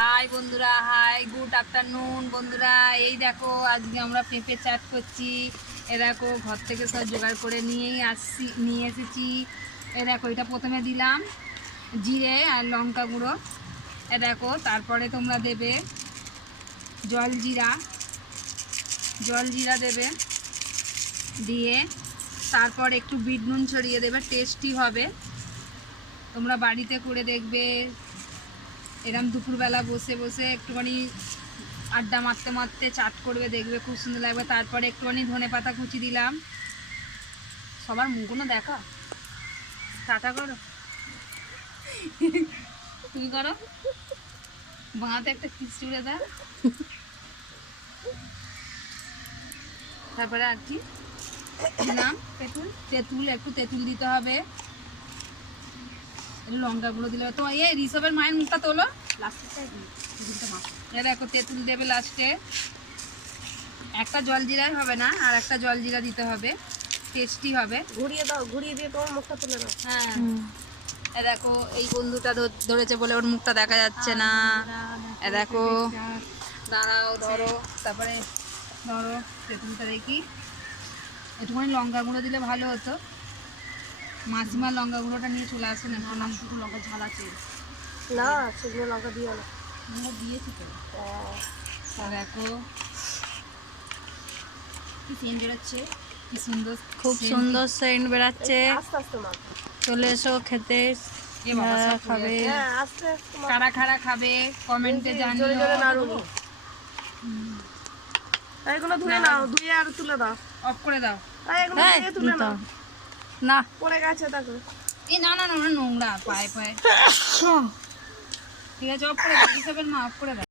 High বন্ধুরা, hi good afternoon বন্ধুরা। এই দেখো আজকে আমরা পেঁপে চাট করছি। এ দেখো ঘর থেকে সব জোগাড় করে নিয়ে এসেছি। এ দেখো এটা প্রথমে দিলাম জিরে আর লঙ্কা গুঁড়ো। এ দেখো তারপরে তোমরা দেবে জলজিরা দেবে, দিয়ে তারপর একটু বিট নুন ছড়িয়ে দেবে, টেস্টি হবে। তোমরা বাড়িতে করে দেখবে, এরম দুপুরবেলা বসে বসে একটুখানি আড্ডা মারতে মারতে চাট করবে, দেখবে খুব সুন্দর লাগবে। তারপরে একটুখানি ধনেপাতা কুচি দিলাম। সবার মুখগুলো দেখা, টাটা করো, তুমি করো, বাঁতে একটা কিস চুড়ে দাও। তারপরে আর কি দিলাম, তেঁতুল একটু তেঁতুল দিতে হবে, লঙ্কা গুঁড়ো দিলে। তো এই ঋষভের মায়ের মুখটা তোলো, দেখো তেঁতুল দেবে লাস্টে। একটা জলজিরাই হবে না, আর একটা জলজিরা দিতে হবে, টেস্টি হবে। ঘুরিয়ে দাও, ঘুরিয়ে দিয়ে তোমার মুখটা তুলে দাও। হ্যাঁ, দেখো এই বন্ধুটা ধরেছে বলে ওর মুখটা দেখা যাচ্ছে না। দেখো দাঁড়াও, ধরো, তারপরে ধরো তেঁতুলটা দেখি। একটুখানি লঙ্কা গুঁড়ো দিলে ভালো হতো। মাসিমা লঙ্কা গুঁড়োটা নিয়ে চলে আসেন। শুধু লঙ্কা ঝাল আছে না, শুকনো লঙ্কা দিও না। দিয়েছি তো। দেখো কি সেন্ট বেরোচ্ছে, কি সুন্দর, খুব সুন্দর সেন্ট বেরাচ্ছে। আস্তে আস্তে মাখো। চলে এসো খেতে। এ বাবা, সব খাবে। হ্যাঁ, আস্তে আস্তে মাখো। কারা কারা খাবে কমেন্টে জোরে জানিও। জোরে নাড়ুনি। এগুলো ধুয়ে নাও, ধুয়ে আর তুলে দাও। অফ করে দাও। এগুলো ধুয়ে তুলে নাও। না, পড়ে গেছে দেখো। এই না না না, ওটা নোংরা, পায়ে পায়ে। ঠিক আছে, অফ করে দাও, হিসাবের মা, অফ করে দাও।